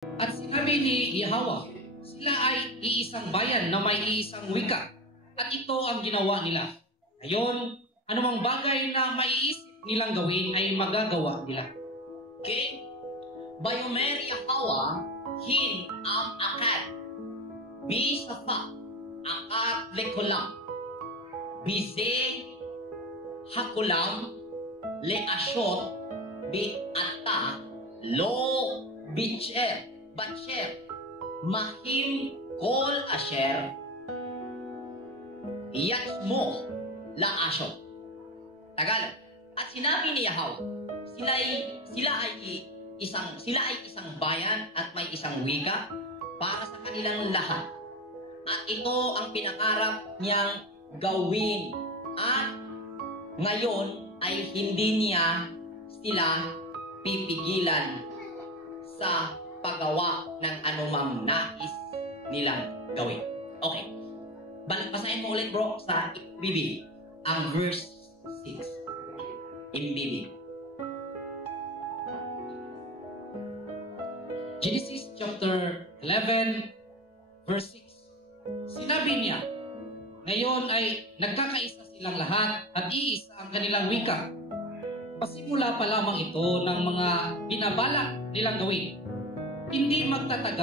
At sinabi ni Yahweh, sila ay iisang bayan na may iisang wika. At ito ang ginawa nila. Ngayon, anumang bagay na maiisip nilang gawin ay magagawa nila. Okay? Bayomer Yahweh hin am akad. Bisafa akad lekulam. Bize hakulam le ashot bi ata lo bicher bacher mahim kol asher yatsmo la ashot. Tagalog. At sinabi ni Yahweh, sila ay isang bayan at may isang wika para sa kanilang lahat. At ito ang pinakarap niyang gawin. At ngayon ay hindi niya sila pipigilan sa paggawa ng anumang nais nilang gawin. Okay. Basahin mo ulit bro sa Bibi ang verse 6. Bibi. Genesis chapter 11 verse 6. Sinabi niya, ngayon ay nagkakaisa silang lahat at iisa ang kanilang wika. Pasimula pa lamang ito ng mga binabalak nilang gawin. Hindi magtatagal